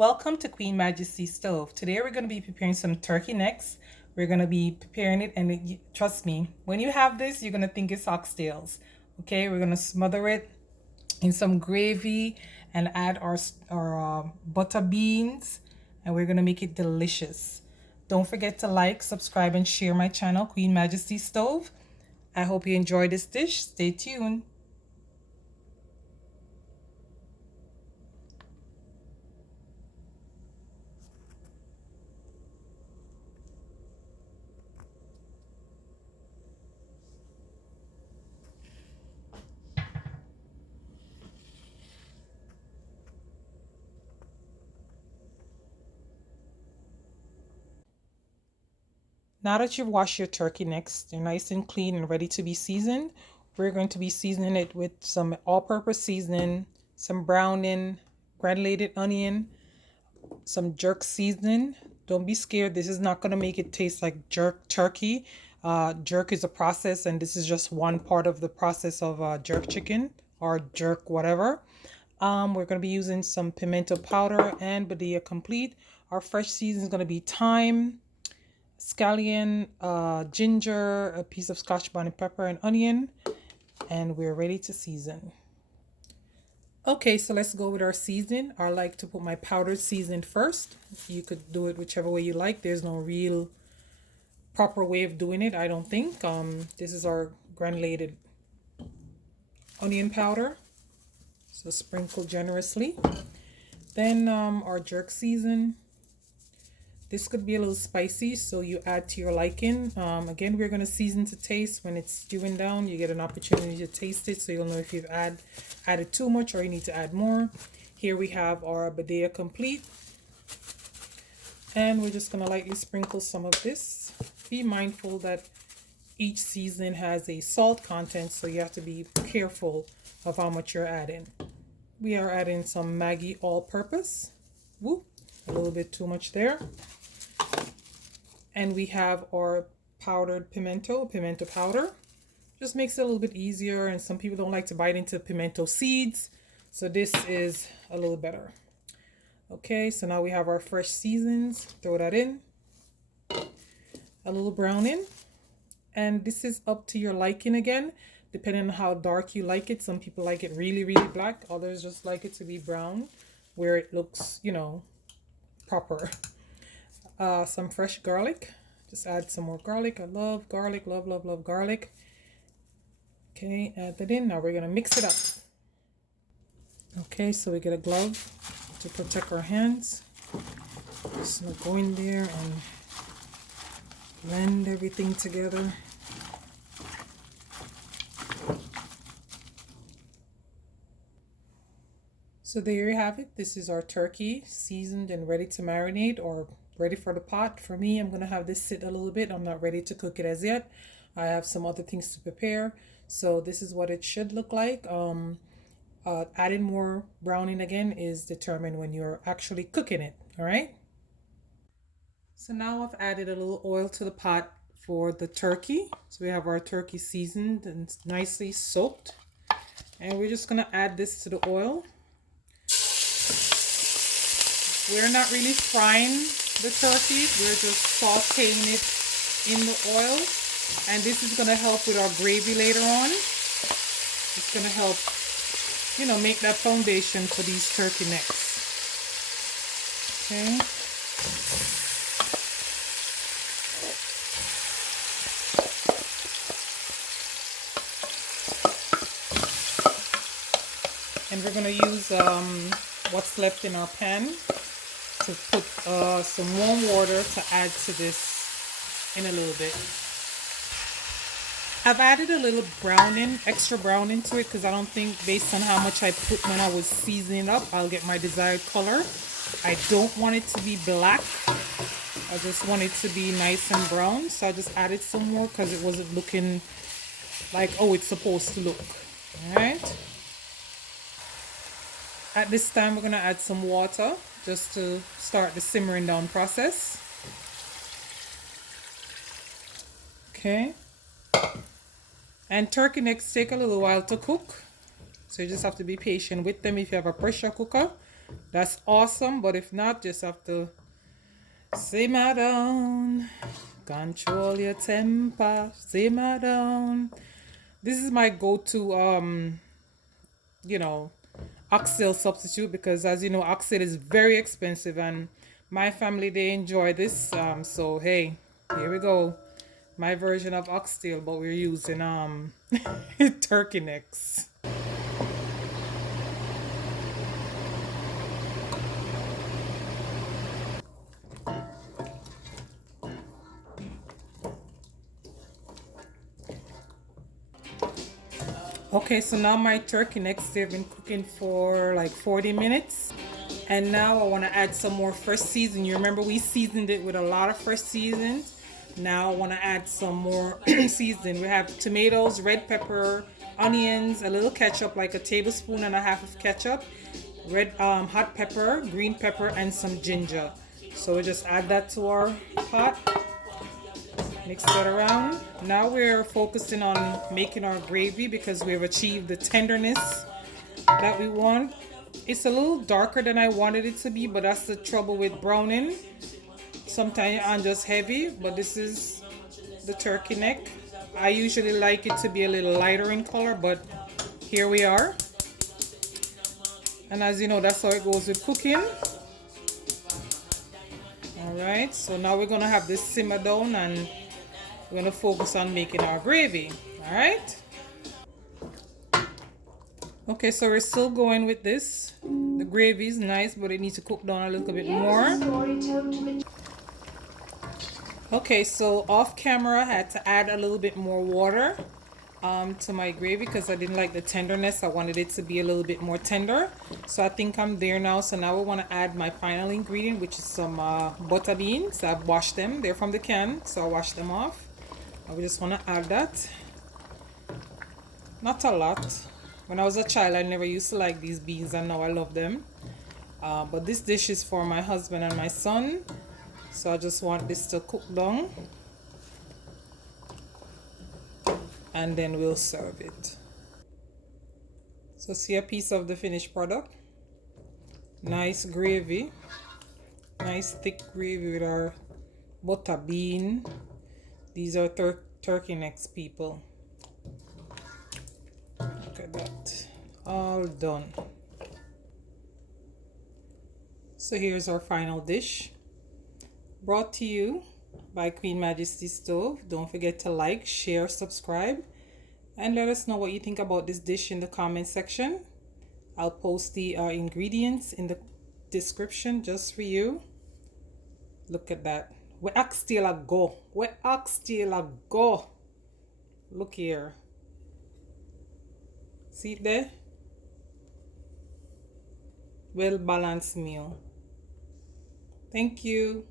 Welcome to Queen Majesty Stove. Today we're going to be preparing some turkey necks. We're going to be preparing it, and trust me, when you have this, you're going to think it's oxtails. Okay, we're going to smother it in some gravy and add our butter beans, and we're going to make it delicious. Don't forget to like, subscribe, and share my channel, Queen Majesty Stove. I hope you enjoy this dish. Stay tuned. Now that you've washed your turkey necks, they're nice and clean and ready to be seasoned. We're going to be seasoning it with some all-purpose seasoning, some browning, granulated onion, some jerk seasoning. Don't be scared. This is not going to make it taste like jerk turkey. Jerk is a process, and this is just one part of the process of jerk chicken or jerk whatever. We're going to be using some pimento powder and Badia Complete. Our fresh season is going to be thyme, scallion, ginger, a piece of scotch bonnet pepper, and onion, and we're ready to season. Okay, so let's go with our seasoning. I like to put my powdered seasoning first. You could do it whichever way you like. There's no real proper way of doing it, I don't think. This is our granulated onion powder, so sprinkle generously. Then our jerk season. This could be a little spicy, so you add to your liking. Again, we're going to season to taste. When it's stewing down, you get an opportunity to taste it, so you'll know if you've added too much or you need to add more. Here we have our Badia Complete. And we're just going to lightly sprinkle some of this. Be mindful that each seasoning has a salt content, so you have to be careful of how much you're adding. We are adding some Maggi all-purpose. Whoop, a little bit too much there. And we have our powdered pimento powder. Just makes it a little bit easier, and some people don't like to bite into pimento seeds, so this is a little better. Okay, so now we have our fresh seasons. Throw that in. A little browning. And this is up to your liking again, depending on how dark you like it. Some people like it really, really black. Others just like it to be brown, where it looks, you know, proper. Some fresh garlic. Just add some more garlic. I love garlic. Love, love, love garlic. Okay, add that in. Now we're going to mix it up. Okay, so we get a glove to protect our hands. Just gonna go in there and blend everything together. So there you have it. This is our turkey, seasoned and ready to marinate, or ready for the pot. For me, I'm going to have this sit a little bit. I'm not ready to cook it as yet. I have some other things to prepare. So this is what it should look like. Adding more browning again is determined when you're actually cooking it. All right. So now I've added a little oil to the pot for the turkey. So we have our turkey seasoned and nicely soaked. And we're just going to add this to the oil. We're not really frying the turkey, we're just sauteing it in the oil, and this is going to help with our gravy later on. It's going to help, you know, make that foundation for these turkey necks. Okay. And we're going to use what's left in our pan to put some warm water to add to this in a little bit. I've added a little browning, extra browning to it, because I don't think, based on how much I put when I was seasoning up, I'll get my desired color. I don't want it to be black. I just want it to be nice and brown. So I just added some more because it wasn't looking like, oh, it's supposed to look. All right. At this time, we're going to add some water just to start the simmering down process. Okay. And turkey necks take a little while to cook, so you just have to be patient with them if you have a pressure cooker. that's awesome. But if not, just have to simmer down. Control your temper. Simmer down. This is my go-to you know, oxtail substitute because as you know, oxtail is very expensive and my family they enjoy this. So hey, here we go. My version of oxtail, but we're using turkey necks. Okay, so now my turkey necks they've been cooking for like 40 minutes. And now I want to add some more fresh season. You remember we seasoned it with a lot of fresh seasons. Now I want to add some more season. We have tomatoes, red pepper, onions, a little ketchup, like a tablespoon and a half of ketchup, red hot pepper, green pepper, and some ginger. So we just add that to our pot. Mix that around. Now we're focusing on making our gravy because we have achieved the tenderness that we want. It's a little darker than I wanted it to be, but that's the trouble with browning. Sometimes I'm just heavy, but this is the turkey neck. I usually like it to be a little lighter in color, but here we are. And as you know, that's how it goes with cooking. All right, so now we're gonna have this simmer down and we're gonna focus on making our gravy. All right. Okay, so we're still going with this. The gravy is nice, but it needs to cook down a little bit more. Okay, so off camera, I had to add a little bit more water to my gravy because I didn't like the tenderness. I wanted it to be a little bit more tender. So I think I'm there now. So now we want to add my final ingredient, which is some butter beans. I've washed them. They're from the can, so I washed them off. We just want to add that. Not a lot. When I was a child, I never used to like these beans, and now I love them. But this dish is for my husband and my son, so I just want this to cook down, and then we'll serve it. So see a piece of the finished product. Nice gravy, nice thick gravy with our butter bean. These are turkey necks, people. Look at that, all done. So here's our final dish, brought to you by Queen Majesty Stove. Don't forget to like, share, subscribe, and let us know what you think about this dish in the comment section. I'll post the ingredients in the description just for you. Look at that. Where oxtail a go? Where oxtail a go? Look here. See it there? Well balanced meal. Thank you.